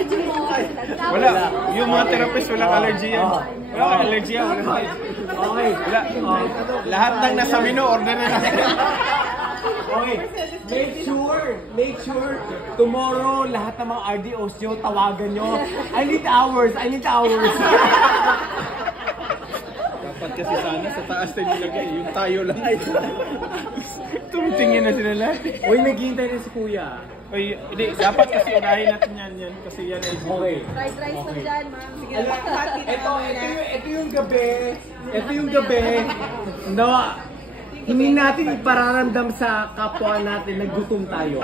allergy mo? Wala. Yung mga therapist walang allergy yan. Wala allergy yan. Okay. Wala. Lahat ng nasa menu, order na natin. Okay. Make sure, tomorrow, lahat ng mga RDOs nyo, tawagan nyo. I need hours. Dapat kasi sana sa taas na nilagay. Yung tayo lang. Tumitingin na sila lahat. Uy, naghihintay na si Kuya. Uy, hindi. Dapat kasi unahin natin yan. Kasi yan ay... Okay. Fried rice na dyan, ma'am. Sige Ito yung gabi na hindi natin ipararamdam sa kapwa natin na gutom tayo.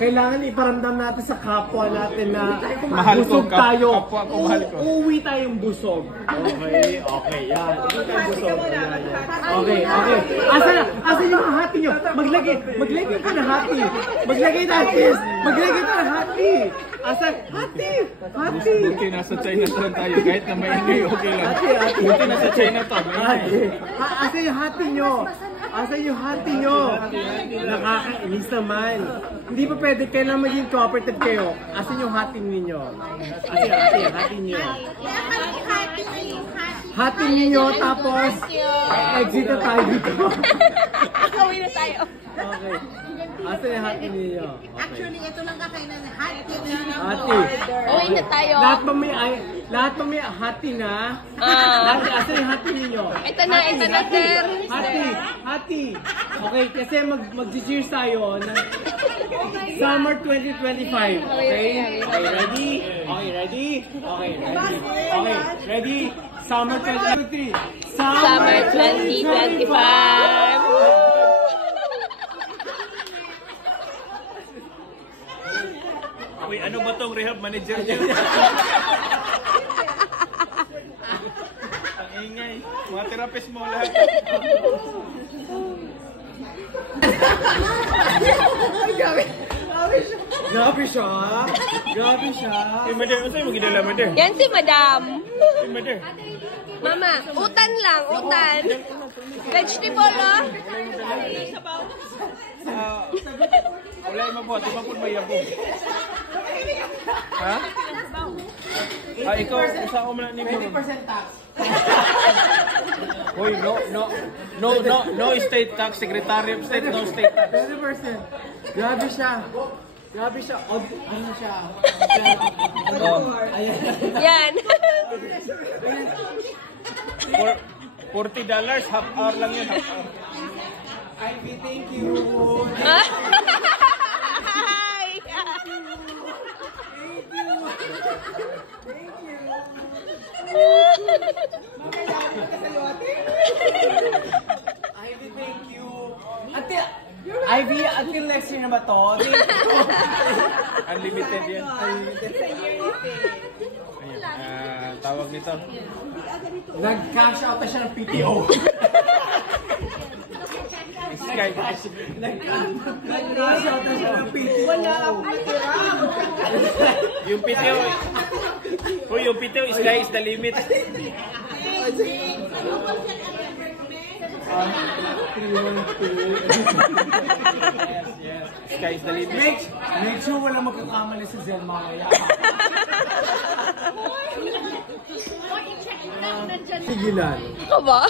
Kailangan iparamdam natin sa kapwa natin na Mahal ko, busog tayo. kapwa ko mahal ko. Uuwi tayong busog. Okay, yan. Uuwi tayong busog. Okay. Asa yung hati nyo? Maglagay ka ng hati. Maglagay tayo ng hati. Asa? Hati. Buti nasa Chinatown tayo. Kahit na maingay, okay lang. Buti nasa Chinatown. Asa yung hati nyo? Nakakainis naman. Hindi pa pwede, kailangan maging cooperative kayo. Asa yung hati ninyo? Hati nyo. Hati ninyo, tapos exit na tayo dito. Gawin na tayo. Okay. Asa yung hati ninyo? Actually, ito lang kakainan. Hati. Uwi na tayo. Lahat pa may hati na. Asa yung hati ninyo? Ito na, sir. Hati. Okay, kasi mag-cheers tayo ng Summer 2025. Okay, ready? Ready? Summer 2023. Summer 2025. Uy, ano ba tong rehab manager niya? Ang ingay. Mga therapist mo lahat. Grabe siya. Eh, Mader, ano sa'yo magidala, Mader? Yan si Madam. Eh, Mader. Mama, utan lang. Vegetable, oh. Wala yung mabuhat. Di ba po may yabong? Ha? Ikaw, usa ko muna ni Buro. 20% tax. Hoy, no state tax. Secretary of State, no state tax. 20%. Grabe siya. Ano siya? Yan. $40, half hour lang yun, half hour. Ivy, thank you. Ivy, thank you. Ivy, until next year na ba to? Unlimited yan. Tawag nito. Nag-cash out na siya ng PTO. Sky. Nag-cash out na siya ng PTO. Wala akong matira. Yung PTO. Uy, yung PTO, sky is the limit. Sky is the limit. Make sure wala magkakamali si Zel mamaya. Sigilan. Ito ba?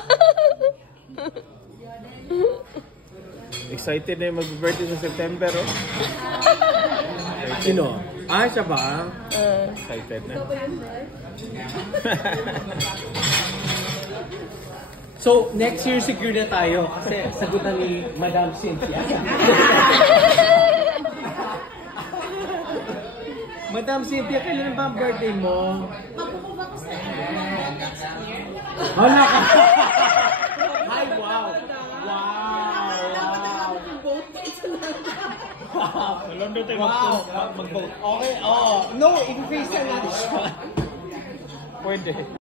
Excited na yung mag-birthday sa September, oh. Sino? Siya ba? Excited na. So, next year secure na tayo kasi sagutan ni Madam Cynthia. Madam Cynthia, kailan ba ang birthday mo? Hala ka! Hi, wow! Sa London tayo mag-vote. Okay, no, i-face na natin siya. Pwede.